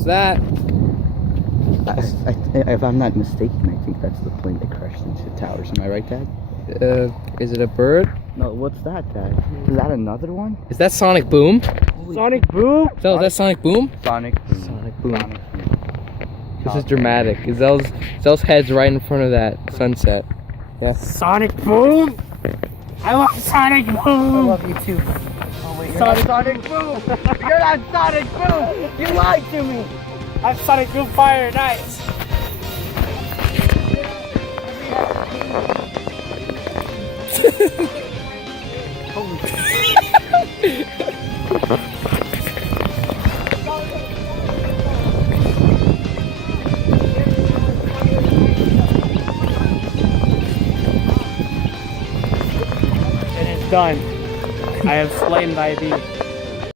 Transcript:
What's that? If I'm not mistaken, I think that's the plane that crashed into the towers. Am I right, Dad? Is it a bird? No, what's that, Dad? Is that another one? Is that Sonic Boom? Sonic Boom? So is that Sonic Boom? Sonic Boom. Sonic Boom. Sonic Boom. This is dramatic. Zel's head's right in front of that sunset. Yeah. Sonic Boom? I love Sonic Boom! I love you too. Oh wait, Sonic Boom! You're not Sonic Boom! You lied to me! I'm Sonic Boom Fire and Ice. It is done. I have slain thy beast.